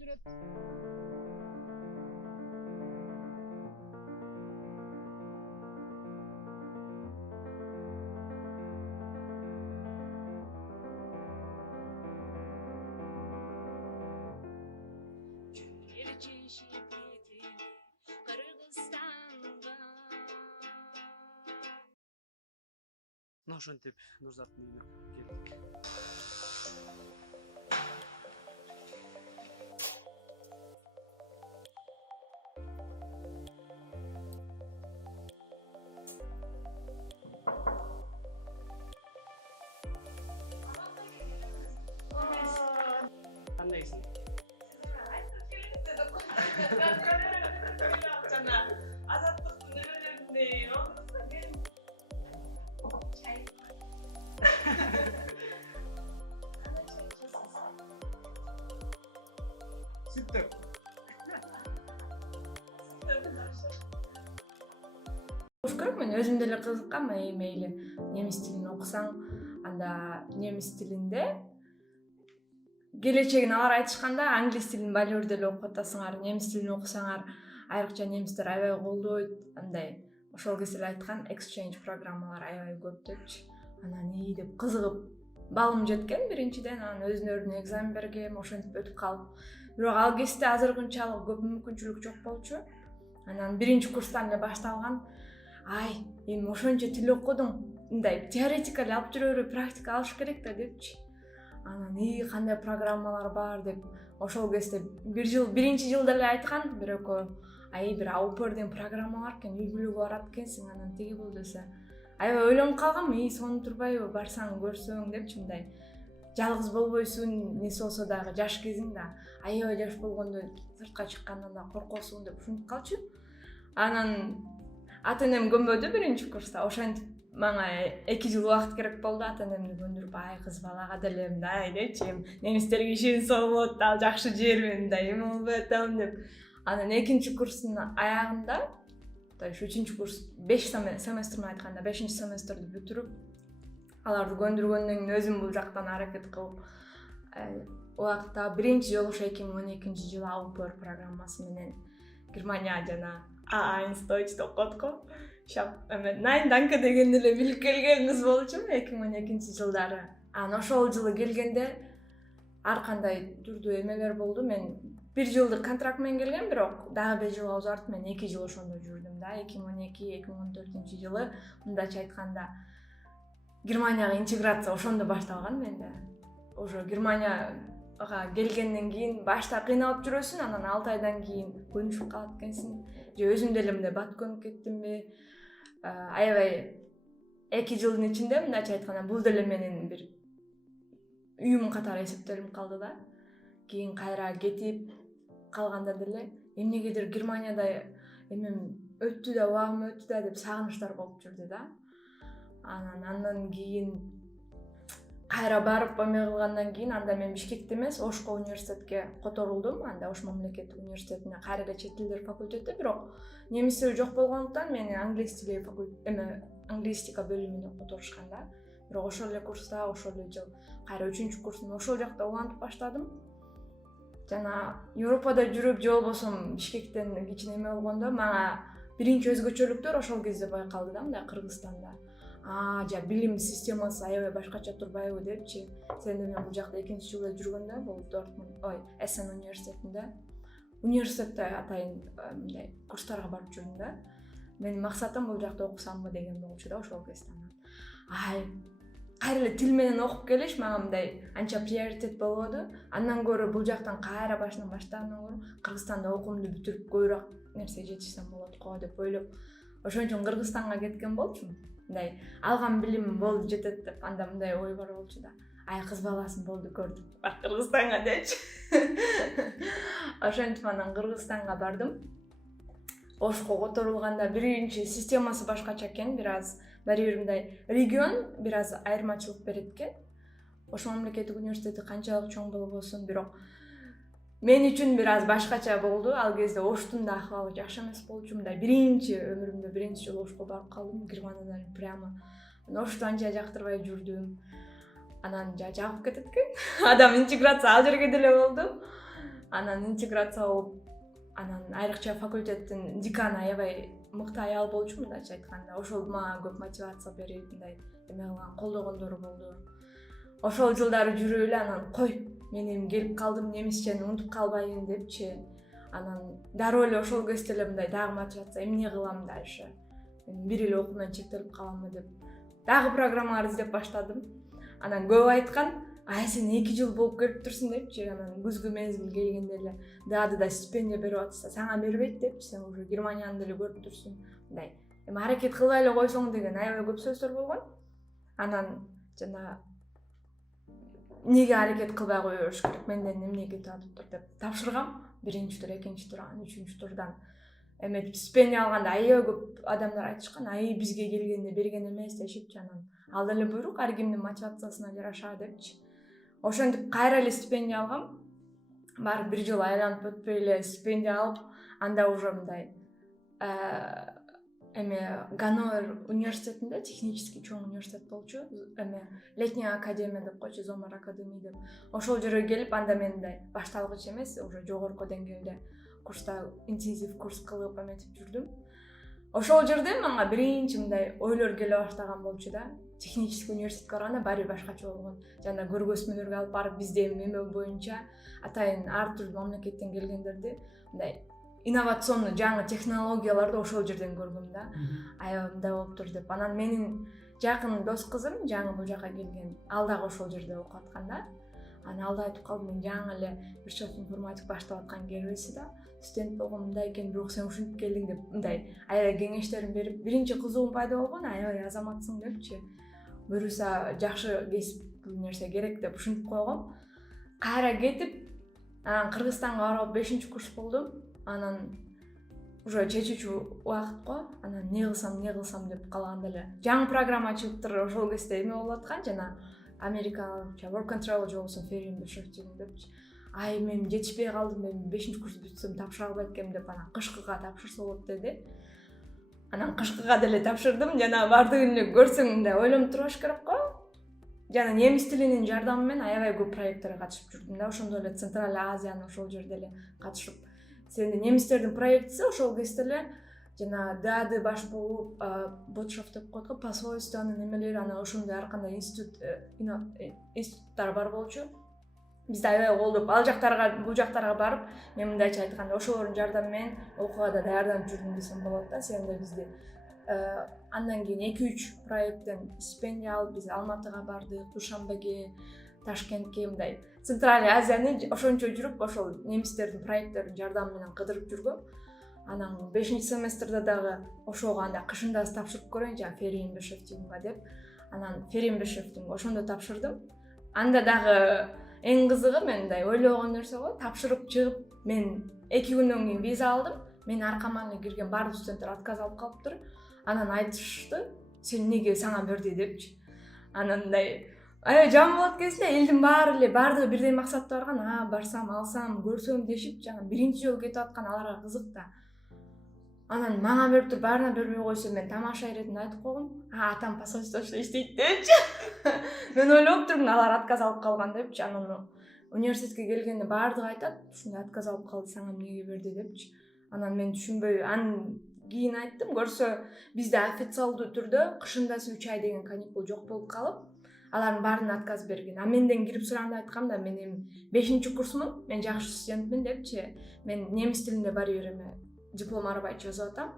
жүрөт. Мына ошентип Нурзаттын үйүнө келдик. Кандайсың? Азаттыктын нерелерине мен чай. Сүттөр. Ушкар мен өзүм деле кызыккам, мейли немис тилин окусаң, анда немис тилинде келечегин алар айтышканда англис тилин балер деле окуп атасыңар, немис тилин окусаңар айрыкча немистер аябай колдойт, андай ошол кезде эле айткан exchange программалар аябай көп депчи. Анан деп кызыгып балым жеткен биринчиден, анан өзүнөрүнө экзамен бергем, ошентип өтүп калып. Бирок ал кезде азыркынчалык көп мүмкүнчүлүк жок болчу. Анан биринчи курстан эле башталган. Эми ошончо тил окудуң, мындай теоретика эле алып жүрө бер, практика алыш керек да депчи. Анан кандай программалар бар деп ошол кезде биринчи жылда эле айткан бир экөө, бир Aupr деген программа бар экен, үй-бүлөгө барат экенсиң, анан тиги бул десе. Аябай ойлонуп калгам, сонун турбайбы, барсаң көрсөң депчи, мындай жалгыз болбойсуң, несе болсо дагы жаш кезиң да, аябай жаш болгондо сыртка чыккандан да коркосуң деп ушинтип калчу. Анан ата-энем көнбөдү биринчи курста, ошентип мага 2 жыл убакыт керек болду ата-энемди көндүрүп, кыз балага деле мындай депчи, немистерге ишенсе болот, ал жакшы жерби, мындай эме болбой атам деп. Анан 2 курстун аягында, то есть 3 курс 5 семестрин айтканда 5 семестрди бүтүрүп, аларды көндүргөндөн кийин өзүм бул жактан аракет кылып, убакытта биринчи жолу 2012-жылы Aupr программасы менен Германия жана A1 Deutsch окутком. Nein danke дегенди эле билип келген кыз болчумун 2012-жылдары. Анан ошол жылы келгенде ар кандай түрдүү эмелер болду. Мен 1 жылдык контракт менен келгем, бирок дагы 5 жылга узартып мен 2 жыл ошондо жүрдүм да. 2012-2014-жылы мындайча айтканда Германияга интеграция ошондо башталган менде. Ошо Германияга келгенден кийин башта кыйналып жүрөсүң, анан 6 айдан кийин көнүшүп калат экенсиң. Же өзүм деле мындай бат көнүп кеттимби? Аябай 2 жылдын ичинде мындайча айтканда бул деле менин бир үйүм катары эсептелип калды да. Кийин кайра кетип калганда деле эмнегедир Германияда эмем өттү да, убагым өттү да деп сагынычтар болуп жүрдү да. Андан кийин кайра барып эме кылгандан кийин анда мен Бишкекте эмес, Ошко университетке которулдум. Анда Ош мамлекеттик университетине кайра эле чет тилдер факультети, бирок немис тили жок болгондуктан мени англистика бөлүмүнө которушкан да. Бирок ошол эле курста, ошол эле жыл кайра 3-курстун ошол жакта улантып баштадым. Жана Европада жүрүп, же болбосо Бишкектен кичине эме болгондо мага биринчи өзгөчөлүктөр ошол кезде байкалды да, мындай Кыргызстанда. Билим системасы аябай башкача турбайбы депчи. Сен мен бул жакта 2-жылда жүргөндө, бул Эссен университетинде университетте атайын мындай курстарга барып жүрдүм да. Менин максатым бул жакта окусамбы деген болчу да ошол кезде. Кайра эле тил менен окуп келиш мага мындай анча приоритет болбоду. Андан көрө бул жактан кайра башынан баштагандан көрө Кыргызстанда окуумду бүтүрүп көбүрөөк нерсе жетишсем болот го деп ойлоп, ошон үчүн Кыргызстанга кеткен болчумун. Мындай алган билимим болду жетет деп, анда мындай ой бар болчу да. Кыз баласын болду көрдүк, бар Кыргызстанга депчи. Ошентип анан Кыргызстанга бардым. Ошко которулганда биринчи системасы башкача экен, бир мындай регион бир аз айырмачылык берет экен. Ош мамлекеттик университети канчалык чоң болбосун, бирок мен үчүн бир аз башкача болду. Ал кезде Оштун да акыбалы жакшы эмес болчу. Мындай өмүрүмдө биринчи жолу Ошко барып калдым, Германиядан прямо. Ошту анча жактырбай жүрдүм. Анан жагып кетет экен. Адам интеграция ал жерге деле болду. Анан интеграция болуп, анан айрыкча факультеттин деканы аябай мыкты аял болчу, мындайча айтканда. Ошол мага көп мотивация берип, мындай эме кылган, колдогондору болду. Ошол жылдары жүрүп эле анан кой, мен эми келип калдым, немисчени унутуп калбайын депчи. Анан дароо эле ошол кезде эле мындай дагы мотивация, эмне кылам дальше? Бир эле окуу менен чектелип каламбы деп дагы программалар издеп баштадым. Анан көп айткан, сен 2 жыл болуп келип турсуң депчи. Анан күзгү мезгил келгенде эле даады стипендия берип атса, сага бербейт депчи, сен уже Германияны деле көрүп турсуң. Мындай эми аракет кылбай эле койсоң деген аябай көп сөздөр болгон. Анан жана эмнеге аракет кылбай кое бериш керек, менден эмне кетип атыптыр деп тапшыргам. 1-чи тур, 2-чи тур, 3-чү турдан эметип стипендия алганда аябай көп адамдар айтышкан, бизге келгенде берген эмес дешипчи. Анан ал деле буйрук ар кимдин мотивациясына жараша депчи. Ошентип кайра эле стипендия алгам. Барып 1 жыл айланып өтпөй эле стипендия алып, анда уже мындай Ганновер университетинде, технический чоң университет болчу, летняя академия деп койчу, Зомар академия деп. Ошол жерге келип, анда мен мындай башталгыч эмес, уже жогорку деңгээлде курста интенсив курс кылып эметип жүрдүм. Ошол жерде мага биринчи мындай ойлор келе баштаган болчу да. Технический университетке барганда баары башкача болгон. Жана көргөзмөлөргө алып барып, бизде эме боюнча атайын ар түрдүү мамлекеттен келгендерди мындай инновационный жаңы технологияларды ошол жерден көргөм да. Аябай мындай болуптур деп. Анан менин жакын дос кызым жаңы бул жака келген, ал дагы ошол жерде окуп аткан да. Анан ал да айтып калды, мен жаңы эле бир шоф информатик баштап аткан кербеси да, студент болгон мындай экен, бирок сен ушинтип келдиң деп мындай аябай кеңештерин берип, биринчи кызуум пайда болгон, аябай азаматсың депчи. Буюрса жакшы кесип бул нерсе керек деп ушинтип койгом. Кайра кетип, анан Кыргызстанга барып 5-чи курс болдум. Анан уже чечүүчү убакыт го. Анан не кылсам деп калганда эле жаңы программа чыгыптыр, ошол кезде эме болуп аткан жана Америкалыкча work and travel болсо ферин бешөктүгүн депчи. Мен жетишпей калдым, мен 5-чи курс бүтсөм тапшыра албайт экенмин деп анан кышкыга тапшырса болот деди. Анан кышкыга деле тапшырдым, жана бардыгын эле көрсөң мындай ойлонуп турбаш керек го. Жана немис тилинин жардамы менен аябай көп проекттерге катышып жүрдүм да, ошондо эле Центральный Азияны ошол жерде эле катышып. Сенде немистердин проектиси ошол кезде эле жана даады баш болуп, ботшофт деп коет го, посольствонун немелери, анан ошондой ар кандай институттар бар болчу. Бизди аябай колдоп, ал жактарга, бул жактарга барып, мен мындайча айтканда, ошолордун жардамы менен окууга да даярданып жүрдүм десем болот да. Сен да бизди андан кийин 2-3 проекттен стипендия алып, биз Алматыга бардык, Душанбеге, Ташкентке, мындай Центральный Азияны ошончо жүрүп, ошол немистердин проекттерин жардамы менен кыдырып жүргөм. Анан 5-чи семестрде дагы ошого анда кышында тапшырып көрөйүн, жана Ферин Бешевтинга деп. Анан Ферин Бешевтинга ошондо тапшырдым. Анда дагы эң кызыгы, мен мындай ойлогон нерсе го, тапшырып чыгып, мен 2 күндөн кийин виза алдым. Мен аркаман эле кирген баардык студенттер отказ алып калыптыр. Анан айтышты, сен эмнеге сага берди депчи. Анан мындай жаман болот кезинде элдин баары эле баардыгы бирдей максатта барган, барсам, алсам, көрсөм дешип, жана биринчи жолу кетип аткан аларга кызык да. Анан мага берип туруп, баарына бербей койсо, мен тамаша иретинде айтып койгом, атам посольствосунда иштейт депчи. Мен ойлоп турмун, алар отказ алып калган депчи. Анан университетке келгенде баардыгы айтат, ушундай отказ алып калды, сага эмнеге берди депчи. Анан мен түшүнбөй, анан кийин айттым, көрсө бизде официалдуу түрдө кышында 3 ай деген каникул жок болуп калып, алардын баарына отказ берген. Менден кирип сураганда айткам да, мен эми 5-чи курсмун, мен жакшы студентмин депчи. Мен немис тилинде баары бир эме диплом арабайча жазып атам.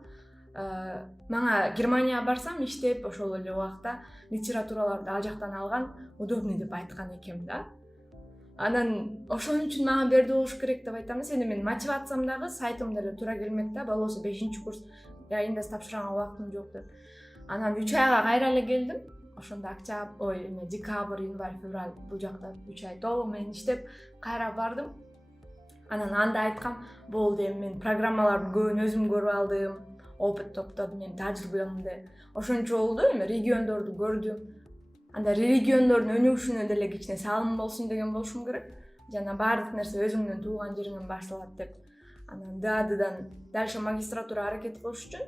Мага Германияга барсам иштеп, ошол эле убакта литератураларды ал жактан алган удобный деп айткан экем да. Анан ошон үчүн мага берди болуш керек деп айтам. Эми мен мотивациям дагы сайтым деле туура келмек да, болбосо 5-чи курс айында тапшырганга убактым жок деп. Анан 3 айга кайра эле келдим. Ошондо декабрь, январь, февраль бул жакта 3 ай толук мен иштеп кайра бардым. Анан анда айткам, болду, эми мен программалардын көбүн өзүм көрүп алдым, опыт топтодум, мен тажрыйбамды. Ошончо болду, эми региондорду көрдүм. Анда региондордун өнүгүшүнө деле кичине салым болсун деген болушум керек. Жана баардык нерсе өзүңдүн туулган жериңен башталат деп. Анан даадыдан дальше магистратура аракет кылыш үчүн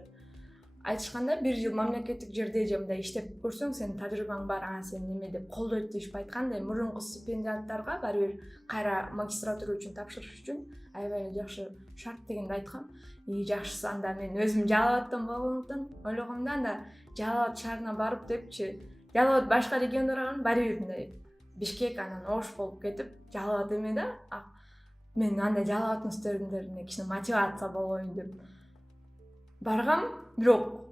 айтышканда 1 жыл мамлекеттик жерде же мындай иштеп көрсөң сенин тажрыйбаң бар, сени неме деп колдойт дешип айткандай, мурунку стипендиаттарга баары бир кайра магистратура үчүн тапшырыш үчүн аябай эле жакшы шарт дегенди айткам. Жакшысы анда мен өзүм Жалал абадтан болгондуктан ойлогом да, анда Жалал абад шаарына барып депчи, Жалал абад башка региондорго баары бир мындай Бишкек анан Ош болуп кетип, Жалал абад эме да, мен андай Жалал абадтын студенттерине кичине мотивация болоюн деп баргам, бирок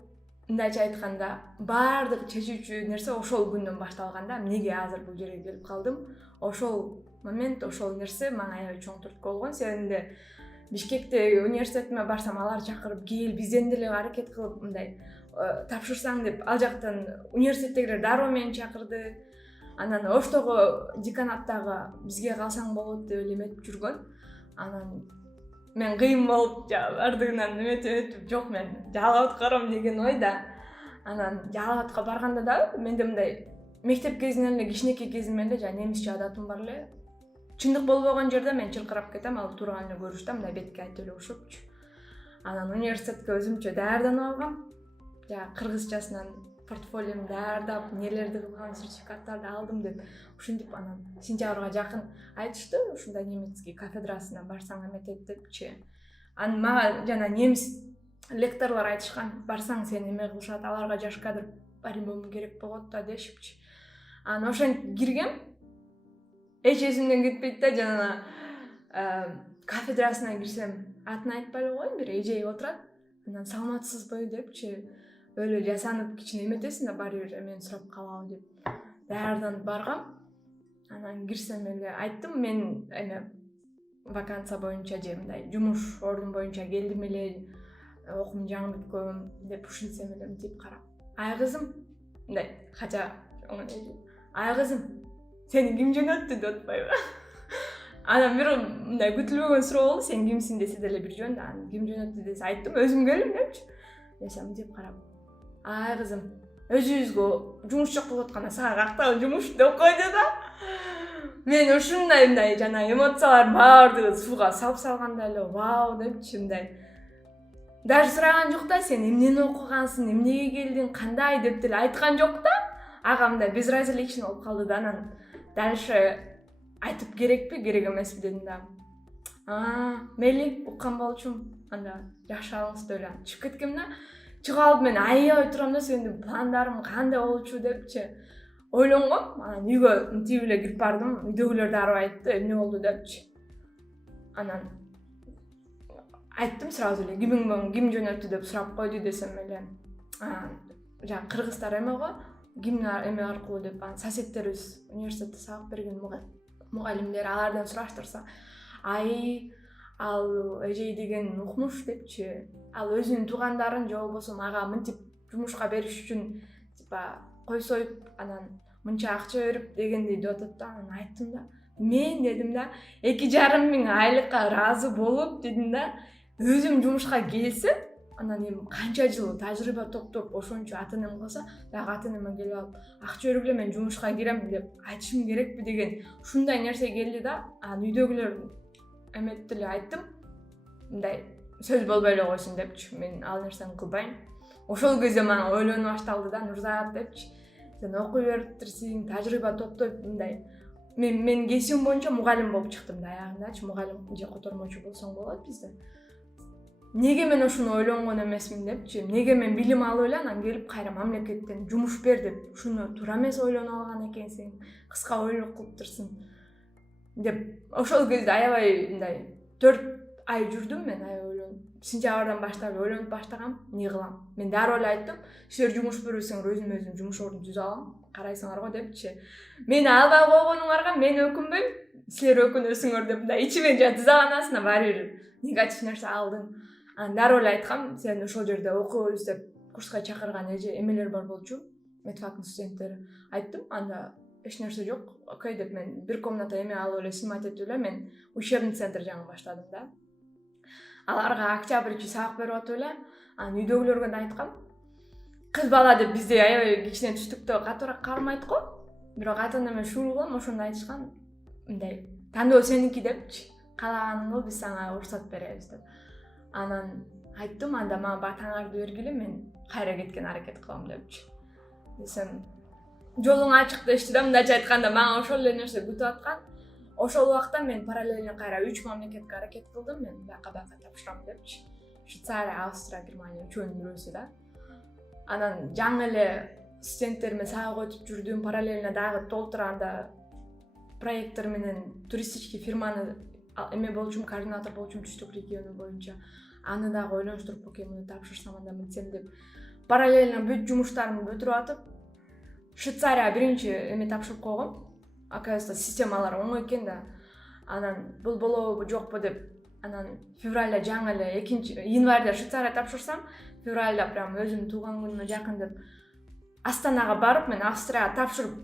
мындайча айтканда баардык чечүүчү нерсе ошол күндөн башталганда, эмнеге азыр бул жерге келип калдым? Ошол момент, ошол нерсе мага аябай чоң түрткү болгон. Себеби Бишкекте университетиме барсам, алар чакырып кел, бизден деле аракет кылып мындай тапшырсаң деп, ал жактан университеттегилер дароо мени чакырды. Анан Оштогу деканаттагы бизге калсаң болот деп эле эметип жүргөн. Анан мен кыйын болуп бардыгынан эметип, жок мен Жалал абадка барам деген ойда. Анан Жалал абадка барганда да менде мындай мектеп кезинен эле, кичинекей кезимден эле жана немисче адатым бар эле. Чындык болбогон жерде мен чылкырап кетем, ал турган эле көрүштүм, мындай бетке айтып эле урушупчу. Анан университетке өзүмчө даярданып алгам. Кыргызчасынан портфолиомду даярдап, нелерди кылган, сертификаттарды алдым деп ушинтип, анан сентябрга жакын айтышты, ушундай немецкий кафедрасына барсаң эметет депчи. Анан мага жана немис лекторлор айтышкан, барсаң сени эме кылышат, аларга жаш кадр по-любому керек болот да дешипчи. Анан ошентип киргем. Эч эсимден кетпейт да, жана кафедрасына кирсем, атын айтпай эле коеюн, бир эжей отурат. Анан саламатсызбы депчи, өлө жасанып кичине эметесиң да, баары бир эмени сурап калабы деп даярданып баргам. Анан кирсем эле айттым, мен эме вакансия боюнча же мындай жумуш ордун боюнча келдим эле, окуум жаңы бүткөн деп ушинтсем эле мынтип карап. Ай кызым, мындай кача ай кызым, сени ким жөнөттү деп атпайбы? Анан бир мындай күтүлбөгөн суроо болду, сен кимсиң десе деле бир жөн да, ким жөнөттү десе айттым, өзүм келдим депчи. Десем мынтип карап, ай кызым, өзүбүзгө жумуш жок болуп атканда сага кактагы жумуш деп койду да. Мен ушундай мындай жана эмоциялар баардыгы сууга салып салганда эле вау депчи, мындай даже сураган жок да, сен эмнени окугансың, эмнеге келдиң, кандай деп деле айткан жок да. Ага мындай безразличный болуп калды да. Анан дальше айтып керекпи, керек эмеспи дедим да. Мейли, уккан болчумун. Анда жакшы алыңыз деп эле чыгып кеткем да. Чыгып алып мен аябай турам да, сенин пландарым кандай болчу депчи ойлонгом. Анан үйгө мынтип эле кирип бардым. Үйдөгүлөр дагы айтты, эмне болду депчи. Анан айттым сразу эле, ким жөнөттү деп сурап койду десем эле. Жана кыргыздар эме го, ким эме аркылуу деп, соседтерибиз университетте сабак берген мугалимдер, алардан сураштырса, ал эжей деген укмуш депчи, ал өзүнүн туугандарын же болбосо ага мынтип жумушка бериш үчүн типа кой союп, анан мынча акча берип дегендей деп атат да. Анан айттым да, мен дедим да, 2,5 миң айлыкка ыраазы болуп дедим да, өзүм жумушка келсем, анан эми канча жыл тажрыйба топтоп ошончо ата-энем калса, дагы ата-энеме келип алып, акча бергиле мен жумушка кирем деп айтышым керекпи деген ушундай нерсе келди да. Анан үйдөгүлөр эметти эле, айттым, мындай сөз болбой эле койсун депчи, мен ал нерсени кылбайм. Ошол кезде мага ойлонуу башталды да, Нурзат депчи, сен окуй бериптирсиң, тажрыйба топтойт, мындай. Мен кесибим боюнча мугалим болуп чыктым да, аягындачы мугалим же котормочу болсоң болот бизде. Неге мен ошону ойлонгон эмесмин депчи, неге мен билим алып эле анан келип кайра мамлекеттен жумуш бер деп ушуну туура эмес ойлонуп алган экенсиң, кыска ойлоп кылыптырсың деп. Ошол кезде аябай мындай 4 ай жүрдүм мен, аябай ойлонуп. Сентябрдан баштап ойлонуп баштагам, эмне кылам. Мен дароо эле айттым, силер жумуш бербесеңер өзүм жумуш ордун түзүп алам, карайсыңар го депчи. Мени албай койгонуңарга мен өкүнбөйм, силер өкүнөсүңөр деп мындай ичиме түз алганасына баары бир негатив нерсе алдым. Анан дароо эле айткам, сен ошол жерде окуйбуз деп курска чакырган эмелер бар болчу, медфактын студенттери. Айттым, анда эч нерсе жок, окей деп мен бир комната эме алып эле снимать этип эле мен учебный центр жаңы баштадым да. Аларга октябрьчи сабак берип атып эле. Анан үйдөгүлөргө да айткам, кыз бала деп бизде аябай кичине түштүктө катуураак калмайт го. Бирок ата-энеме шуулгам, ошондо айтышкан, мындай тандоо сеники депчи, каалаганың кыл, биз сага уруксат беребиз деп. Анан айттым, анда мага батаңарды бергиле, мен кайра кеткен аракет кылам депчи. Десем, жолуң ачык дешти да, мындайча айтканда мага ошол эле нерсе күтүп аткан. Ошол убакта мен параллельно кайра 3 мамлекетке аракет кылдым, мен бака тапшырам депчи. Швейцария, Австрия, Германия үчөөнүн бирөөсү да. Анан жаңы эле студенттериме сабак өтүп жүрдүм, параллельно дагы толтурганда проекттер менен туристический фирманы эме болчумун, координатор болчумун түштүк региону боюнча. Аны дагы ойлонуштуруп окей, муну тапшырсам анда мынтсем деп параллельно бүт жумуштарымды бүтүрүп атып, Швейцария биринчи эме тапшырып койгом. Оказывается, системалар оңой экен да. Анан бул болобу жокпу деп, анан февралда жаңы эле 2 январда Швейцария тапшырсам, февралда прям өзүмдүн туулган күнүмө жакын деп Астанага барып, мен Австрияга тапшырып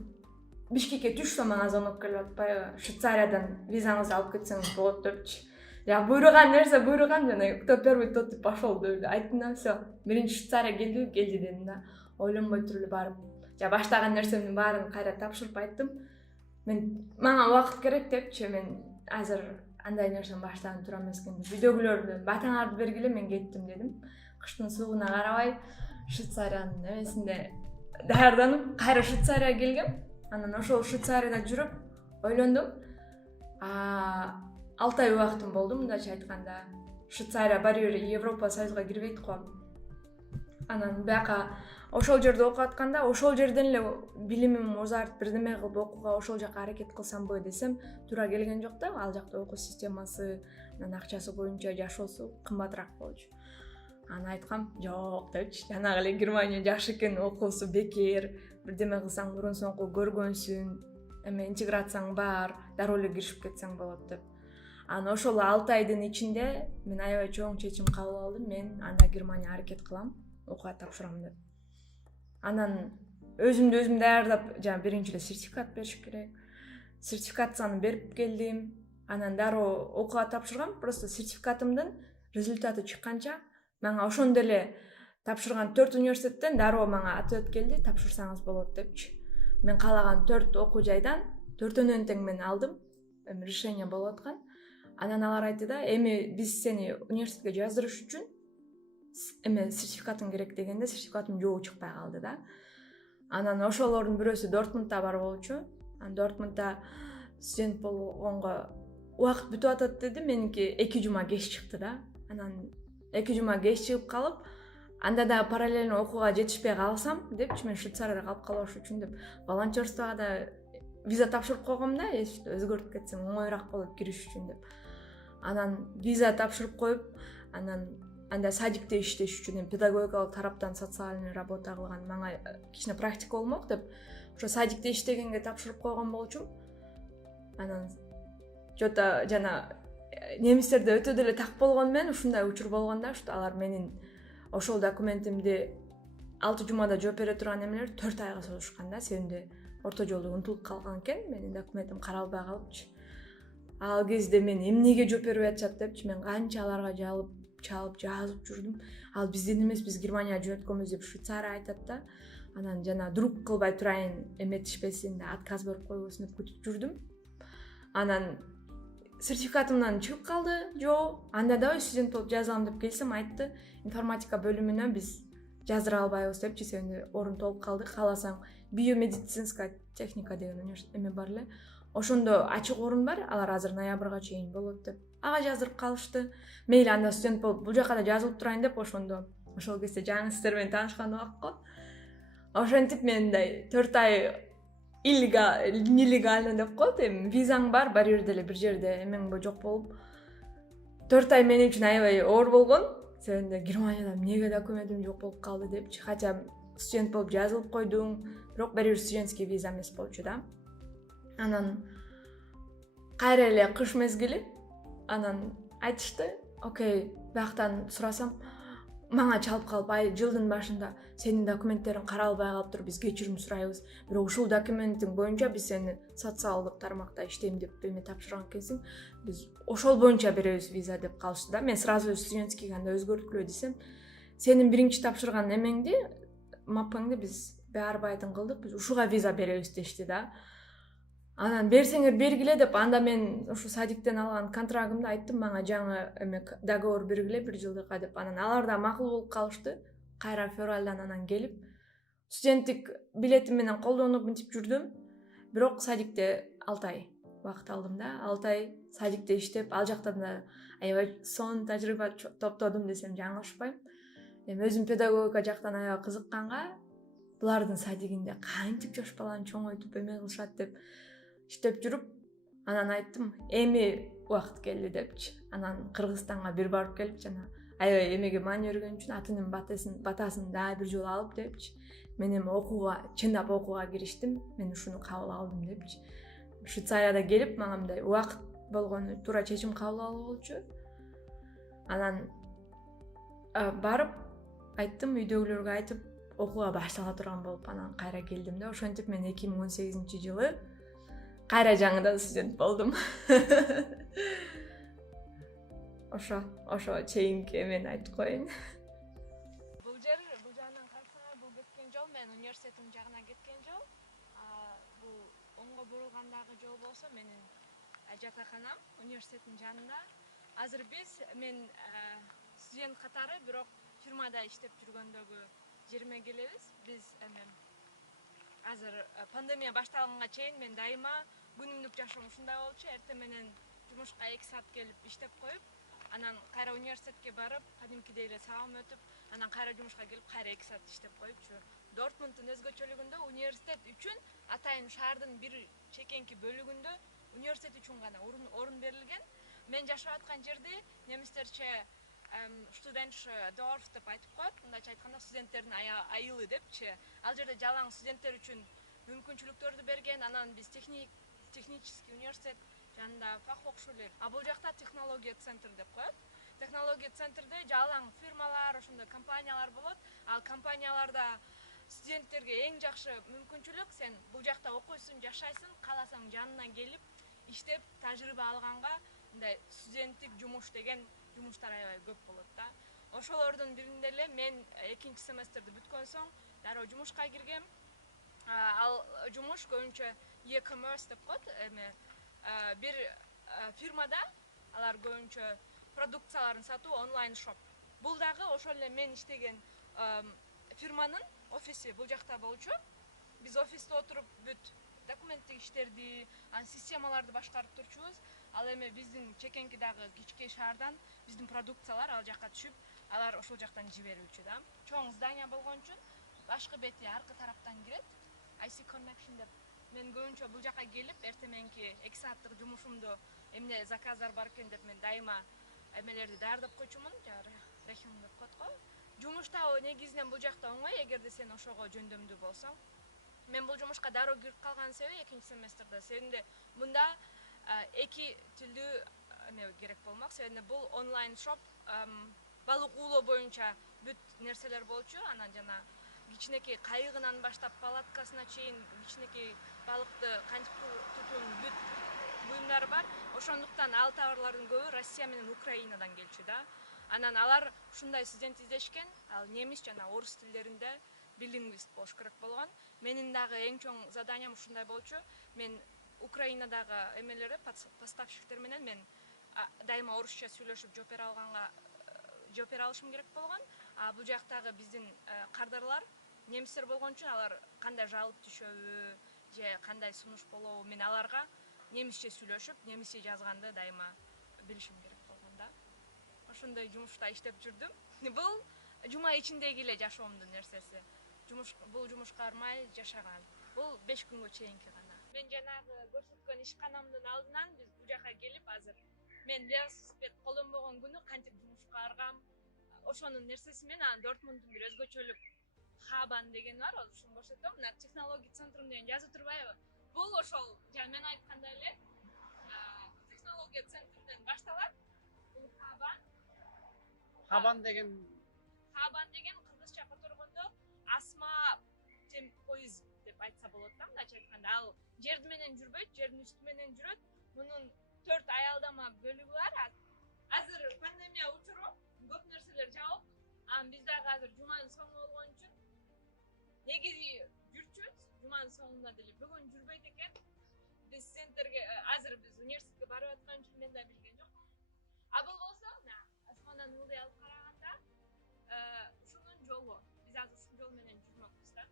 Бишкекке түшсөм, мага звонок келип атпайбы, Швейцариядан визаңызды алып кетсеңиз болот депчи. Я буйруган нерсе буйруган, жана кто первый тот и пошел деп айттым да, всё. Биринчи Швейцария келди дедим да. Ойлонбой туруп эле барып, баштаган нерсемдин баарын кайра тапшырып айттым. Мага убакыт керек депчи, мен азыр андай нерсени баштаган тура эмес экен. Үйдөгүлөрдү батаңарды бергиле, мен кеттим дедим. Кыштын суугуна карабай Швейцариянын эмесинде даярданып, кайра Швейцарияга келгем. Анан ошол Швейцарияда жүрүп ойлондум. 6 ай убактым болду, мындайча айтканда. Швейцария бир Европа Союзга кирбейт го. Анан бияка ошол жерде окуп атканда, ошол жерден эле билимим узартып, бирдеме кылып окууга ошол жака аракет кылсамбы десем, туура келген жок да. Ал жакта окуу системасы, анан акчасы боюнча жашоосу кымбатыраак болчу. Аны айткам, жок депчи. Жанагы эле Германия жакшы экен, окуусу бекер, бирдеме кылсаң мурун соңку көргөнсүң, эме интеграцияң бар, дароо эле киришип кетсең болот деп. Анан ошол 6 айдын ичинде мен аябай чоң чечим кабыл алдым. Мен анда Германия аракет кылам, окууга тапшырам деп. Анан өзүмдү даярдап, жана биринчи эле сертификат бериш керек. Сертификацияны берип келдим. Анан дароо окууга тапшыргам. Просто сертификатымдын результаты чыкканча, мага ошондо эле тапшырган 4 университеттен дароо мага ответ келди, тапшырсаңыз болот депчи. Мен каалаган 4 окуу жайдан 4-өнөн тең мен алдым. Решение болуп аткан. Анан алар айтты да, эми биз сени университетке жаздырыш үчүн эме сертификатың керек дегенде, сертификатым жообу чыкпай калды да. Анан ошолордун бирөөсү Дортмундта бар болчу. Анан Дортмундта студент болгонго убакыт бүтүп атат деди, меники 2 жума кеч чыкты да. Анан 2 жума кеч чыгып калып, анда да параллельно окууга жетишпей калсам депчи, мен Швейцарияда калып калбаш үчүн деп волонтерствого да виза тапшырып койгом да, өзгөртүп кетсем оңоюраак болот кириш үчүн деп. Анан виза тапшырып коюп, анан анда садикте иштеш үчүн, педагогикалык тараптан социальный работа кылган, мага кичине практика болмок деп, ошо садикте иштегенге тапшырып койгон болчумун. Анан жото жана немистерде өтө деле так болгон менен ушундай учур болгон да, что алар менин ошол документимди 6 жумада жооп бере турган эмелер 4 айга созушкан да, себеби орто жолдо унутулуп калган экен, менин документим каралбай калыпчы. Ал кезде мен эмнеге жооп бербей атышат депчи, мен канча аларга чалып жазып жүрдүм. Ал бизден эмес, биз Германияга жөнөткөнбүз деп Швейцария айтат да. Анан жана друг кылбай турайын, эметишпесин, отказ берип койбосун деп күтүп жүрдүм. Анан сертификатымдан чыгып калды, жоо. Анда да студент болуп жазалам деп келсем, айтты, информатика бөлүмүнө биз жаздыра албайбыз депчи, себеби орун толуп калды. Кааласаң биомедицинская техника деген университет эме бар эле. Ошондо ачык орун бар, алар азыр ноябрга чейин болот деп. Ага жаздырып калышты. Мейли анда студент болуп бул жака да жазылып турайын деп, ошондо ошол кезде жаңы сиздер менен таанышкан убакыт го. Ошентип мен мындай 4 ай нелегально деп коет, эми визаң бар, бир жерде эмең жок болуп 4 ай менин үчүн аябай оор болгон. Себеби Германияда эмнеге документим жок болуп калды депчи. Хотя студент болуп жазылып койдуң, бирок бир студентский виза эмес болчу да. Анан кайра эле кыш мезгили, анан айтышты, окей, бияктан сурасам, мага чалып калып, жылдын башында сенин документтериң каралбай калыптыр, биз кечирим сурайбыз, бирок ушул документиң боюнча биз сени социалдык тармакта иштейм деп эме тапшырган экенсиң, биз ошол боюнча беребиз виза деп калышты да. Мен сразу студентскийге анда өзгөрткүлө десем, сенин биринчи тапшырган эмеңди, маппаңды биз баарбайдын кылдык, биз ушуга виза беребиз дешти да. Анан берсеңер бергиле деп, анда мен ушу садиктен алган контрагымды айттым, мага жаңы эме договор бергиле 1 жылдыкка деп. Анан алар да макул болуп калышты. Кайра февралдан анан келип студенттик билетим менен колдонуп мынтип жүрдүм. Бирок садикте 6 ай убакыт алдым да. 6 ай садикте иштеп, ал жактан да аябай сонун тажрыйба топтодум десем жаңылышпайм. Эми өзүм педагогика жактан аябай кызыкканга, булардын садигинде кантип жаш баланы чоңойтуп эме кылышат деп иштеп жүрүп, анан айттым, эми убакыт келди депчи. Анан Кыргызстанга бир барып келип, жана аябай эмеге маани берген үчүн атынын батасын да бир жолу алып депчи. Мен эми окууга, чындап окууга кириштим. Мен ушуну кабыл алдым депчи. Швейцарияда келип, мага мындай убакыт болгону туура чечим кабыл алуу болчу. Анан барып айттым, үйдөгүлөргө айтып, окууга баштала турган болуп, анан кайра келдим да. Ошентип мен 2018-жылы кайра жаңыдан студент болдум. Ошо чейинки эмени айтып коеюн. Бул жагынан карасаңар, бул кеткен жол менин университеттин жагына кеткен жол. Бул оңго бурулгандагы жол болсо менин жатаканам университеттин жанында. Азыр мен студент катары, бирок фирмада иштеп жүргөндөгү жериме келебиз. Биз азыр пандемия башталганга чейин мен дайыма күнүмдүк жашоом ушундай болчу. Эртең менен жумушка 2 саат келип иштеп коюп, анан кайра университетке барып, кадимкидей эле сабагым өтүп, анан кайра жумушка келип, кайра 2 саат иштеп коюпчу. Дортмундтун өзгөчөлүгүндө университет үчүн атайын шаардын бир чекенки бөлүгүндө университет үчүн гана орун берилген. Мен жашап аткан жерде немистерче Studentdorf деп айтып коет. Мындайча айтканда студенттердин айылы депчи. Ал жерде жалаң студенттер үчүн мүмкүнчүлүктөрдү берген. Анан биз технический университет жанында фахокшулер. А бул жакта технология центр деп коет. Технология центрде жалаң фирмалар, ошондой компаниялар болот. Ал компанияларда студенттерге эң жакшы мүмкүнчүлүк, сен бул жакта окуйсуң, жашайсың, кааласаң жанына келип иштеп тажрыйба алганга мындай студенттик жумуш деген жумуштар аябай көп болот да. Ошолордун биринде эле мен 2 семестрди бүткөн соң дароо жумушка киргем. Ал жумуш көбүнчө e-commerce деп коет. Бир фирмада алар көбүнчө продукцияларын сатуу онлайн шоп. Бул дагы ошол эле мен иштеген фирманын офиси бул жакта болчу. Биз офисте отуруп бүт документтик иштерди, системаларды башкарып турчубуз. Ал эми биздин чекенки дагы кичке шаардан биздин продукциялар ал жакка түшүп, алар ошол жактан жиберилчү да. Чоң здание болгон үчүн башкы бети аркы тараптан кирет. IC Connection деп. Мен көбүнчө бул жакка келип, эртең мененки 2 сааттык жумушумду эмне заказдар бар экен деп мен дайыма эмелерди даярдап койчумун, рехин деп коет го. Жумушта негизинен бул жакта оңой, эгерде сен ошого жөндөмдүү болсоң. Мен бул жумушка дароо кирип калган себеби 2 семестрде. Себебинде мында 2 тилдүү эме керек болмок. Себебинде бул онлайн шоп, балык уулоо боюнча бүт нерселер болчу. Анан жана кичинекей кайыгынан баштап палаткасына чейин кичинекей балыкты кантип тутуунун бүт буюмдары бар. Ошондуктан ал товарлардын көбү Россия менен Украинадан келчү да. Анан алар ушундай студент издешкен, ал немис жана орус тилдеринде билингвист болуш керек болгон. Менин дагы эң чоң заданиям ушундай болчу. Мен Украинадагы эмелери, поставщиктер менен мен дайыма орусча сүйлөшүп жоопер алышым керек болгон. А бул жактагы биздин кардарлар немистер болгон үчүн алар кандай жалып түшөбү же кандай сунуш болобу, мен аларга немисче сүйлөшүп, немисче жазганды дайыма билишим керек болгон да. Ошондой жумушта иштеп жүрдүм. Бул жума ичиндеги эле жашоомдун нерсеси. Бул жумушка бармай жашаган. Бул 5 күнгө чейинки гана. Мен жанагы көрсөткөн ишканамдын алдынан биз бул жака келип, азыр мен велосипед колдонбогон күнү кантип жумушка баргам, ошонун нерсеси менен анан Дортмундтун бир өзгөчөлүк хабан деген бар, ошону көрсөтөм. Мына технология центрин деген жазып турбайбы? Бул ошол мен айткандай эле технология центринен башталат. Бул хабан. Хабан деген кыргызча которгондо асма темпоиз деп айтса болот да, мындайча айтканда. Ал жер менен жүрбөйт, жердин үстү менен жүрөт. Мунун 4 аялдама бөлүгү бар. Азыр пандемия учуру көп нерселер жабык. Анан биз дагы азыр жуманын соңу болгон үчүн негизи жүрчүбүз. Жуманын соңунда деле бүгүн жүрбөйт экен. биз студенттерге азыр биз университетке барып аткан үчүн мен да билген жокмун. А бул болсо мына асмандан ылдый алып караганда ушунун жолу. Биз азыр ушул жол менен жүрмөкпүз да.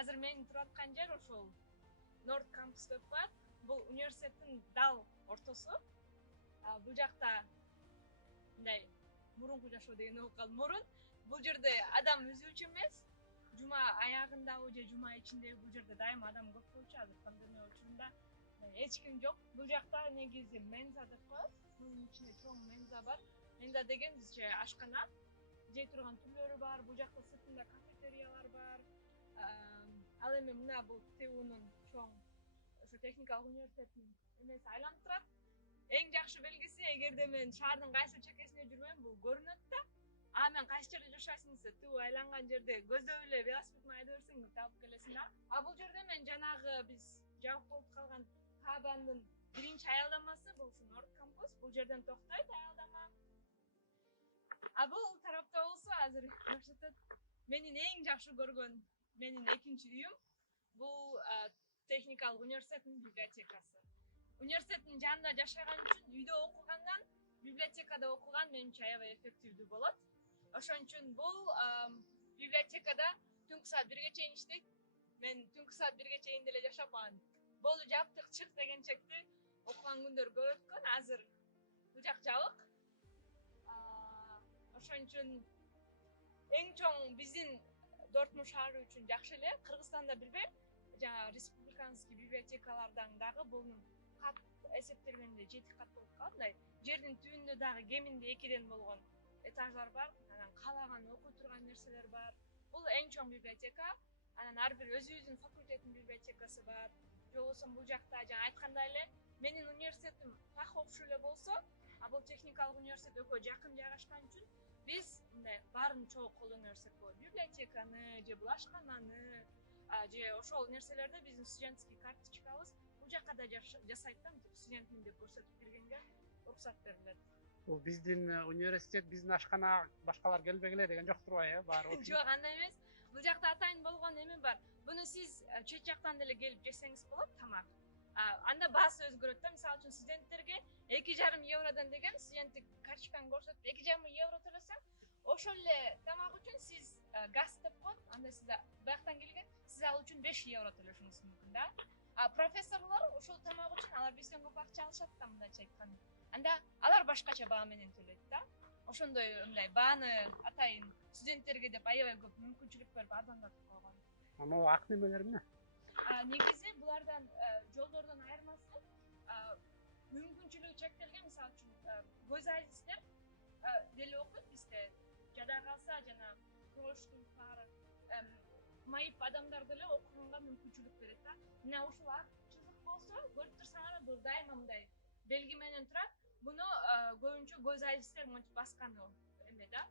Азыр мен туруп аткан жер ошол North Campus деп коет. Бул университеттин дал ортосу. Бул жакта мындай мурунку жашоо деген угуп калдым. Мурун бул жерде адам үзүүчү эмес. Жума аягындабы же жума ичиндеби бул жерде дайыма адам көп болчу. Азыр пандемия учурунда эч ким жок. Бул жакта негизи менза деп коет. Бунун ичинде чоң менза бар. Менза деген бизче ашкана. Жей турган түрлөрү бар. Бул жакта сыртында кафетериялар бар. Ал эми мына бул ТУнун чоң ошо техникалык университеттин эмеси айланып турат. Эң жакшы белгиси, эгерде мен шаардын кайсы чекесинде жүрмөйм, бул көрүнөт да. А мен кайсы жерде жашайсың десе, ТУ айланган жерде көздөп эле велосипед айдап берсең, таап келесиң да. А бул жерде мен жанагы биз жабык болуп калган Кабандын биринчи аялдамасы, бул ушу North Campus, бул жерден токтойт аялдама. А бул тарапта болсо азыр университет менин эң жакшы көргөн менин экинчи үйүм. Бул техникалык университеттин библиотекасы. Университеттин жанында жашаган үчүн үйдө окугандан библиотекада окуган менимче аябай эффективдүү болот. Ошон үчүн бул библиотекада түнкү саат 1ге чейин иштейт. Мен түнкү саат 1ге чейин деле жашапман. Болду жаптык, чык дегенчекти окуган күндөр көп өткөн. Азыр бул жак жабык. Ошон үчүн эң чоң биздин Дортмунд шаары үчүн жакшы эле. Кыргызстанда билбейм, жана республиканский библиотекалардан дагы бунун кат эсептелгенде 7 кат болуп калгандай. Жердин түбүндө дагы кеминде 2ден болгон этаждар бар. Анан каалаган окуй турган нерселер бар. Бул эң чоң библиотека. Анан ар бир өзүбүздүн факультеттин библиотекасы бар. Же болбосо бул жакта жана айткандай эле менин университетим так окшой эле болсо, а бул техникалык университет экөө жакын жайгашкан үчүн биз мындай баарын чогуу колдоно берсек болот. Библиотеканы, же бул ашкананы, же ошол нерселерди биздин студенческий карточкабыз бул жакка да жасайт да, студентмин деп көрсөтүп киргенге уруксат берилет. Бул биздин университет, биздин ашкана башкалар келбегиле деген жок турбайбы? Баары Жок, андай эмес. Бул жакта атайын болгон эме бар. Буну сиз чет жактан деле келип жесеңиз болот, тамак. Анда баасы өзгөрөт да. Мисалы үчүн студенттерге 2,5 евродон деген студенттик карточканы көрсөтүп 2,5 евро төлөсөң, ошол эле тамак үчүн сиз газ деп коет. Анда сиз бияктан келген, сиз ал үчүн 5 евро төлөшүңүз мүмкүн да. Профессорлор ошол тамак үчүн алар бизден көп акча алышат да, мындайча айтканда. Анда алар башкача баа менен төлөйт да. Ошондой мындай бааны атайын студенттерге деп аябай көп мүмкүнчүлүк берип арзандатып койгон. Могу ак немелер эмне? Негизи булардан жолдордон айырмасы мүмкүнчүлүгү чектелген, мисалы үчүн гойзалисттер деле окуйт бизде. Жада калса жана кроштуктар, майып адамдар деле окуганга мүмкүнчүлүк берет да. Мына ушул ак чызык болсо, көрүп турсаңар, бул дайыма мындай белги менен турат. Буну көбүнчө гойзалисттер монтип баскан эме да.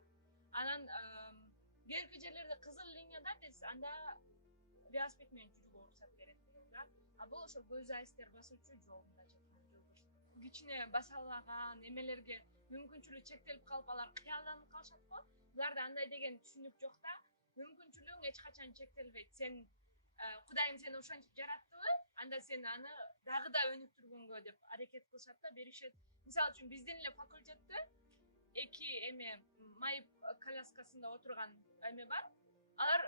Анан кээинки жерлерде кызыл линияда биз анда велосипед менен жүрүүгө уруксат берет да. А бул ошо гойзалисттер басуучу жолунда жол. Кичине баса албаган эмелерге мүмкүнчүлүгү чектелип калып, алар кыялданып калышат го. Буларда андай деген түшүнүк жок да. Мүмкүнчүлүгүң эч качан чектелбейт. Сен Кудайым сени ошентип жараттыбы? Анда сен аны дагы да өнүктүргөнгө деп аракет кылышат да, беришет. Мисалы үчүн биздин эле факультетте эки эме майып коляскасында отурган эме бар. Алар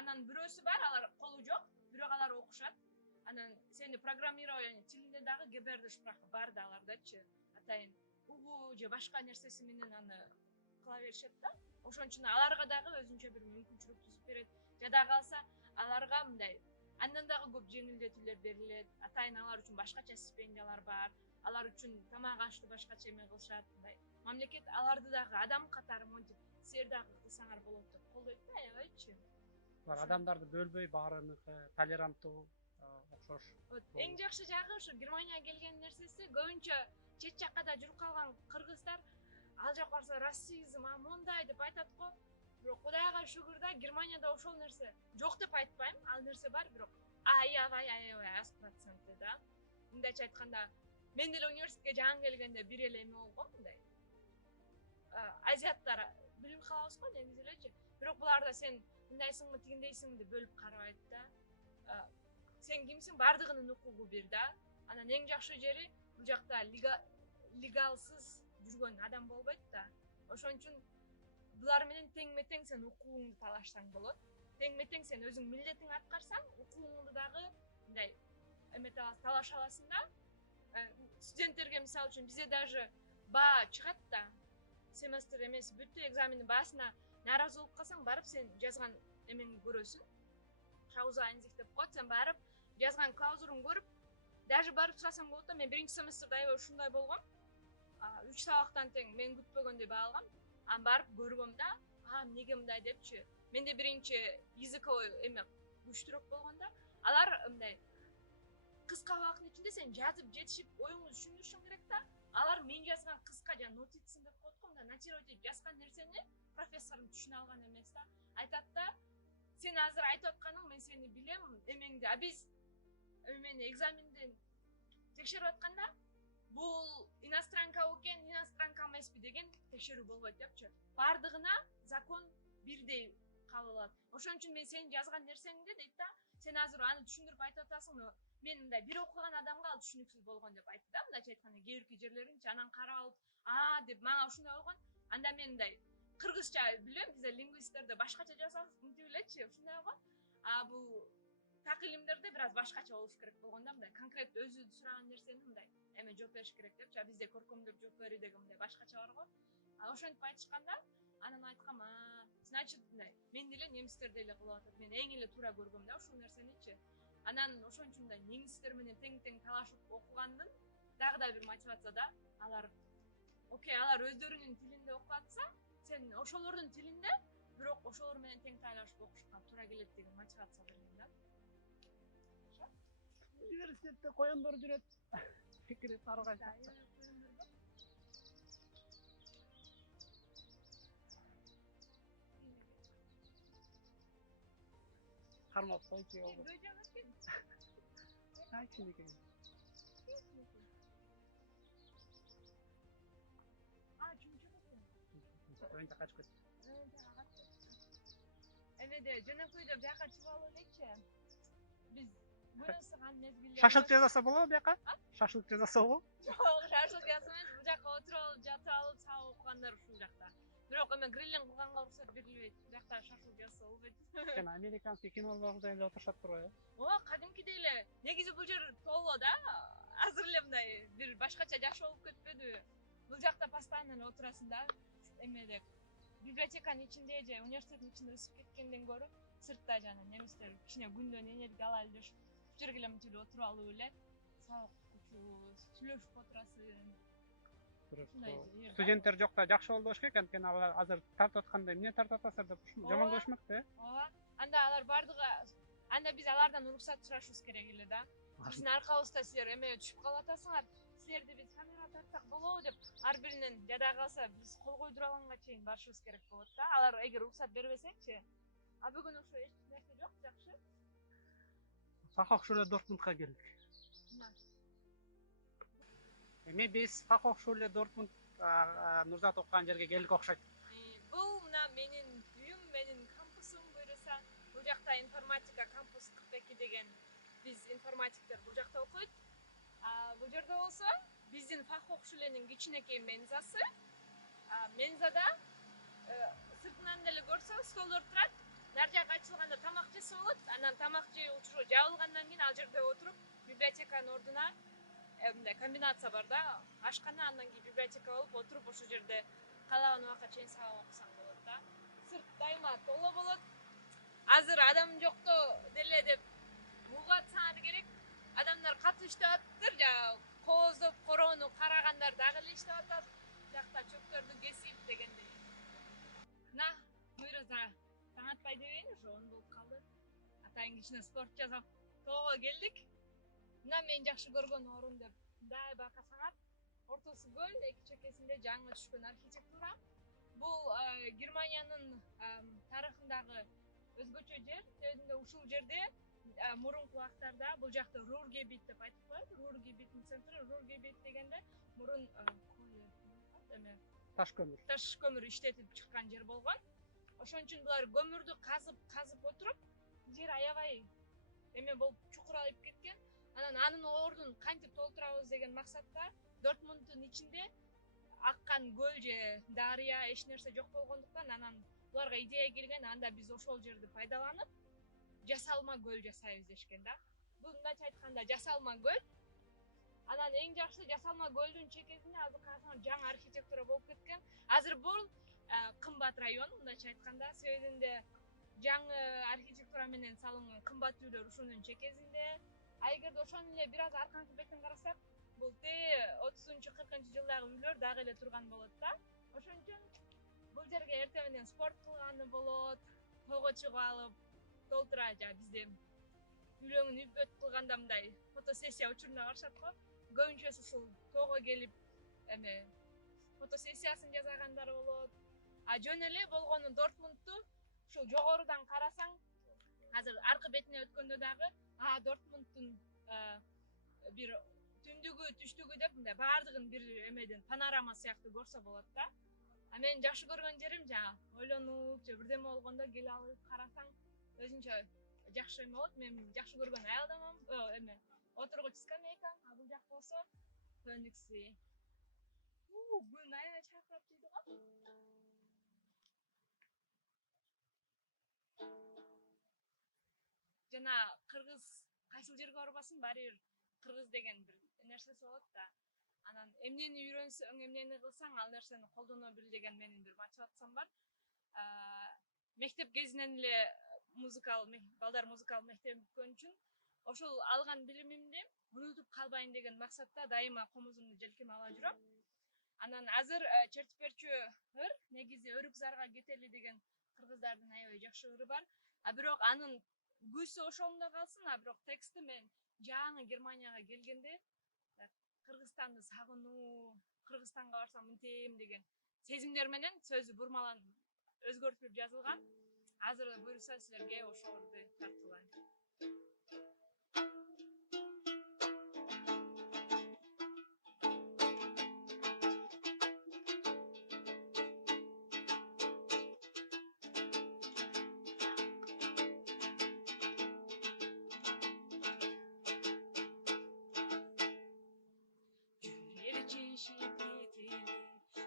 анан бирөөсү бар, алар колу жок, бирок алар окушат. Анан сени программирование тилинде дагы ГБР шпрахы бар да алардачы. Атайын угуу же башка нерсеси менен аны кыла беришет да. Ошон үчүн аларга дагы өзүнчө бир мүмкүнчүлүк түзүп берет. Жада калса аларга мындай андан дагы көп жеңилдетүүлөр берилет. Атайын алар үчүн башкача стипендиялар бар. Алар үчүн тамак ашты башкача эме кылышат. Мындай мамлекет аларды дагы адам катары монтип силер дагы кылсаңар болот деп колдойт да, аябайчы. Алар адамдарды бөлбөй, баарыныгы толеранттуу, окшош. Эң жакшы жагы ошо Германияга келген нерсеси, көбүнчө чет жакка да жүрүп калган кыргыздар ал жак барса расизм, мондай деп айтат го. Бирок Кудайга шүгүр да, Германияда ошол нерсе жок деп айтпайм, ал нерсе бар, бирок аябай аз проценти да. Мындайча айтканда, мен деле университетке жаңы келгенде бир эле эме болгон мындай. Азиаттар билип калабыз го негизи элечи. Бирок буларда сен мындайсыңбы, тигиндейсиңби деп бөлүп карабайт да. сен кимсиң баардыгынын укугу бир да. Анан эң жакшы жери бул жакта легалсыз жүргөн адам болбойт да. Ошон үчүн булар менен теңме тең сен укугуңду талашсаң болот. Теңме тең сен өзүң милдетиңди аткарсаң, укугуңду дагы мындай талаша аласың да. Студенттерге мисалы үчүн бизде даже баа чыгат да. Семестр эмес бүттү, экзамендин баасына нааразы болуп калсаң, барып сен жазган эмеңди көрөсүң. Клауза айнзик деп коет, сен барып жазган клаузурун көрүп, даже барып сурасаң болот да. Мен биринчи семестрде аябай ушундай болгом. 3 сабактан тең мен күтпөгөндөй баа алгам. Анан барып көргөм да, эмнеге мындай депчи. Менде биринчи языковой эме күчтүүрөөк болгон да. Алар мындай кыска убакыттын ичинде сен жазып жетишип, оюңду түшүндүрүшүң керек да. Алар мен жазган кыска жана нотицин деп коет го, мындай нотировать этип жазган нерсени профессорум түшүнө алган эмес да. Айтат да, сен азыр айтып атканың мен сени билем, эмеңди. Биз эмени экзаменден текшерип атканда, бул иностранка экен, иностранка эмеспи деген текшерүү болбойт депчи. Бардыгына закон бирдей кабыл алат. Ошон үчүн мен сенин жазган нерсеңди дейт да, сен азыр аны түшүндүрүп айтып атасың, мен мындай бир окуган адамга ал түшүнүксүз болгон деп айтты да. Мындайча айтканда, кээ бирки жерлеринчи анан карап алып, деп мага ушундай болгон. Анда мен мындай кыргызча билем, бизде лингвисттерде башкача жазасың элечи, ушундай болгон. Бул так илимдерде бир аз башкача болуш керек болгон да, мындай конкрет өзү сураган нерсени мындай эме жооп бериш керек депчи. Бизде көркөмдөп жооп берүү деген мындай башкача бар го. Ошентип айтышканда, анан айткам, значит, мындай мен деле немистер деле кылып атат. Мен эң эле туура көргөм да ушул нерсеничи. Анан ошон үчүн мындай немистер менен тең талашып окугандын дагы да бир мотивация да. Алар алар өздөрүнүн тилинде окуп атса, сен ошолордун тилинде, бирок ошолор менен тең талашып окушка туура келет деген мотивация берген да. Университетте коёндор жүрөт. Пикири ар кайсы. Кармап койчу. Кичинекей. Önce kaç kötü. Evet, Жөнөкөйдө бияка чыгып алып элечи. Биз бурасыган мезгилде. Шашлык жасаса болобу бияка? Шашлык жасаса болобу? Жок, шашлык жасамайт. Бул жака отуруп алып, жата алып, сабак окугандар ушул жакта. Бирок эме гриллинг кылганга уруксат берилбейт. Бул жакта шашлык жасаса болбойт. Жана американский кинолордо эле отурушат турбайбы? Кадимкидей эле. Негизи бул жер толо да. Азыр эле мындай бир башкача жакшы болуп кетпедиби? Бул жакта постоянно отурасың да. Эмеде библиотеканын ичинде же университеттин ичинде өсүп кеткенден көрө сыртта жана немистер кичине күндөн энергия алалы деп бул жерге эле мынтип отуруп алып эле сабак окуучу сүйлөшүп отурасың. Студенттер жокта жакшы болду болуш керек, анткени алар азыр тартып аткандай эмне тартып атасыздар деп жаман көрүшмөк да. Ооба. Анда алар бардыгы, анда биз алардан уруксат сурашыбыз керек эле да. Биздин аркабызда силер эме түшүп калып атасыңар. Силерди биз камера тартсак болобу деп ар биринен жада калса биз кол койдура алганга чейин барышыбыз керек болот да. Алар эгер уруксат бербесечи. Бүгүн ошо эч нерсе жок, жакшы. Фахохшуле Дортмундга келдик. Эми биз Фахохшуле Дортмунд Нурзат окуган жерге келдик окшойт. Бул мына менин үйүм, менин кампусум буюрса. Бул жакта информатика кампус 42 деген биз информатиктер бул жакта окуйт. Бул жерде болсо биздин Фахохшуленин кичинекей мензасы. Мензада сыртынан деле көрсө столдор турат. Нар жак ачылганда тамак жесе болот. Анан тамак жөө учуру жабылгандан кийин ал жерде отуруп библиотеканын ордуна мындай комбинация бар да. Ашкана, андан кийин библиотека болуп отуруп ошол жерде каалаган убакка чейин сабак окусаң болот да. Сырт дайыма толо болот. Азыр адам жокто деле деп угуп атсаңар керек. Адамдар катуу иштеп атыптыр, кооздоп, короону карагандар дагы эле иштеп атат. Жакта чөптөрдү кесип дегендей. Мына буюрса таң атпай дебейин, ошо 10 болуп калды. Атайын кичине спорт жасап тоого келдик. Мына мен жакшы көргөн орун деп мындай байкасаңар, ортосу көл, эки чекесинде жаңы түшкөн архитектура. Бул Германиянын тарыхындагы өзгөчө жер. Өзүндө ушул жерде мурунку убактарда бул жакта Рургебит деп айтып коет. Рургебиттин центри, Рургебит дегенде мурун таш көмүр иштетип чыккан жер болгон. Ошон үчүн булар көмүрдү казып отуруп, жер аябай эме болуп чукурайып кеткен. Анын ордун кантип толтурабыз деген максатта Дортмундтун ичинде аккан көл же дарыя эч нерсе жок болгондуктан анан буларга идея келген, анда биз ошол жерди пайдаланып жасалма көл жасайбыз дешкен да. Бул мындайча айтканда жасалма көл. Анан эң жакшы жасалма көлдүн чекесинде азыр карасаңар жаңы архитектура болуп кеткен. Азыр бул кымбат район, мындайча айтканда, себебинде жаңы архитектура менен салынган кымбат үйлөр ушунун чекесинде. А эгерде ошону эле бир аз арканкы бетин карасак, бул 30-40 жылдагы үйлөр дагы эле турган болот да. Ошон үчүн бул жерге эртең менен спорт кылганы болот, тоого чыгып алып, толтура бизде үйлөрүн үпөт кылганда мындай фотосессия учуруна барышат го. Көбүнчөсү ушул тоого келип фотосессиясын жасагандар болот. А жөн эле болгону Дортмундту ушул жогорудан карасаң, азыр аркы бетине өткөндө дагы Дортмундтун бир түндүгү, түштүгү деп мындай баардыгын бир эмеден панорама сыяктуу көрсө болот да. А менин жакшы көргөн жерим ойлонуп же бирдеме болгондо келип алып карасаң өзүнчө жакшы эме болот. Мен жакшы көргөн аялдамам, отургуч скамейка, а бул жак болсо Феникси. Күн аябай чакырап дейди го. Жана кыргыз кайсыл жерге барбасын, баары бир кыргыз деген бир нерсеси болот да. Анан эмнени үйрөнсөң, эмнени кылсаң, ал нерсени колдоно бил деген менин бир мотивациям бар. Мектеп кезинен эле балдар музыкалык мектеп бүткөн үчүн ошол алган билимимди унутуп калбайын деген максатта дайыма комузумду желкеме ала жүрөм. Анан азыр чертперчү ыр, негизи өрүк зарга кетели деген кыргыздардын аябай жакшы ыры бар. А бирок анын күүсү ошондо калсын, а бирок тексти мен жаңы Германияга келгенде Кыргызстанды сагынуу, Кыргызстанга барсам мынтем деген сезимдер менен сөзү бурмаланып, өзгөртүлүп жазылган. Азыр буюрса силерге ошолорду тартуулайм.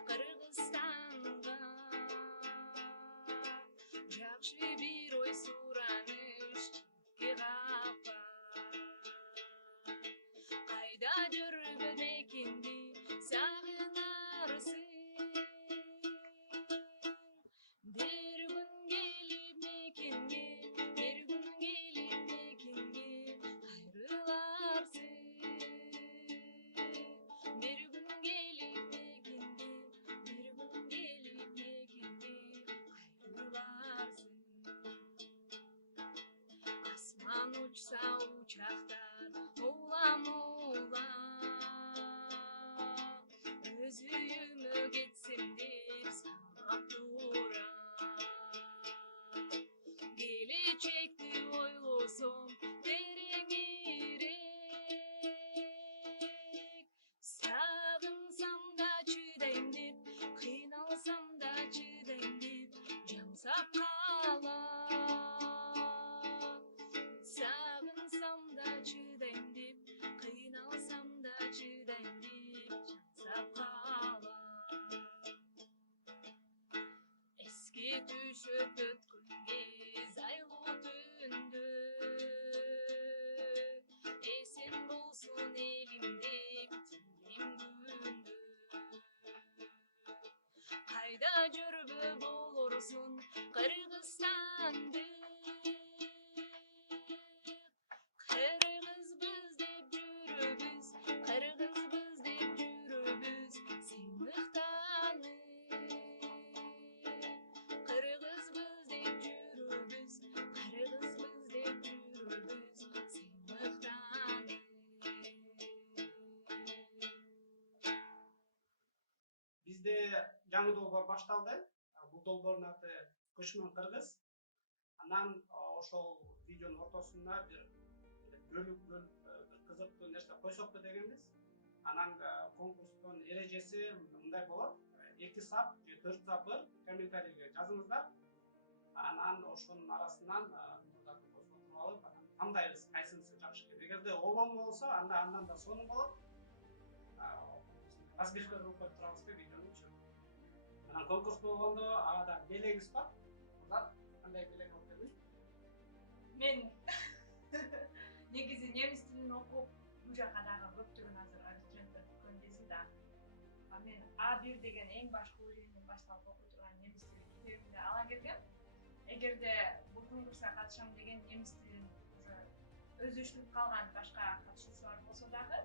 Кыргызстанга жакшы бир ой сураныш капа. Кайда жүргөн экенди сагынарсың, бир күн келип мекенге кайрыларсың. Асман учса учактар улам, өз үйүмө кетсем деп санап турам. Келечекти ойлосом тереңирээк, сагынсам да чыдайм деп, кыйналсам да чыдайм деп жамсап калам. Сагынсам да чыдайм деп, кыйналсам да чыдайм деп жамсап калам. Эске түшөт өткөн кез айлуу түндө, эсен болсун элим деп тилем күндө. Кайда жүрбө болорсун Кыргызстанды, кыргызбыз деп жүрөбүз, сен мыктанып. Кыргызбыз деп жүрөбүз, сен мыктанып. Бизде жаңы долбоор башталды. Бул долбоордун аты Көчмөн Кыргыз. Анан ошол видеонун ортосуна бир бөлүк бир кызыктуу нерсе койсокпу дегенбиз. Анан конкурстун эрежеси мындай болот: 2 сап же 4 сапыр комментарийге жазыңыздар. Анан ошонун арасынан мурдаты койсоп алып, анан тандайбыз кайсынысы жакшы экен. Эгерде обону болсо, анда андан да сонун болот. Разбивка кылып коюп турабызбы видеонучу. Анан конкурс болгондо ага да белегибиз бар. Кыздар кандай белег алып келдиң? Мен негизи немис тилин окуп, бул жака дагы көптөгөн азыр абитуриенттер келген кезинде мен А1 деген эң башкы уровеньден башталып окуй турган немис тили китебимди ала келгем. Эгерде бул конкурска катышам деген немис тилин уже өздөштүрүп калган башка катышуучулар болсо дагы,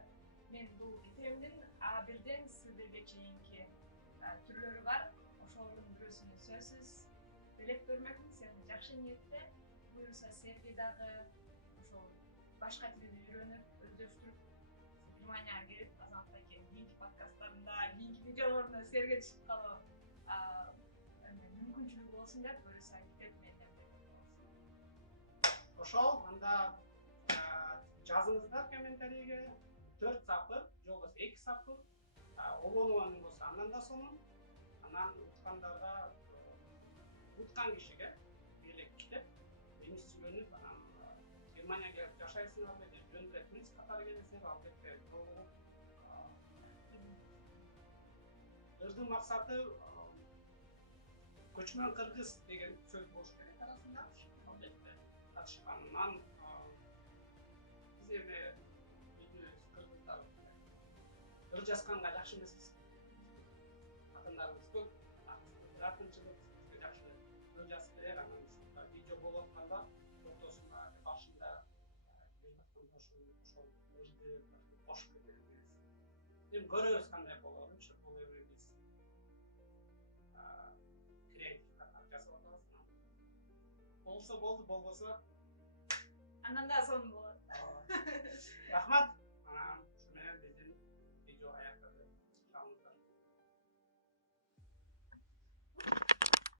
мен бул китебимдин А1ден С1ге чейинки түрлөрү бар. Ошолордун бирөөсүнө сөзсүз белек бермекмин. Сен жакшы ниетте буюрса силерге дагы ошол башка тилди үйрөнүп, өздөштүрүп, Германияга келип, Азамат аке кийинки подкасттарында, кийинки видеолорунда силерге түшүп калуу мүмкүнчүлүгү болсун деп буюрса китеп менен Ошол анда жазыңыздар комментарийге 4 сапы, же болбосо 2 сапы. Обонуган болсо андан да сонун. Анан уткандарга уткан кишиге белек китеп, немис сүйлөнүп, анан Германияга келип жашайсыңарбы деп жөн эле турист катары келесиңер, албетте жолугуп. Биздин максаты көчмөн кыргыз деген сөз болуш керек арасында. Албетте катышканынан биз эми кыргыздар ыр жазганга жакшы эмеспиз. Атандарыбыз көп, артынчылык бизге жакшы ыр жазып берет, анан видео болуп атканда ортосунда башында ошол ырды кошуп кетебиз. Эми көрөбүз кандай болорунчу. Бул эми биз креатив катары жасап атабыз. Болсо болду, болбосо андан да сонун болот. Рахмат.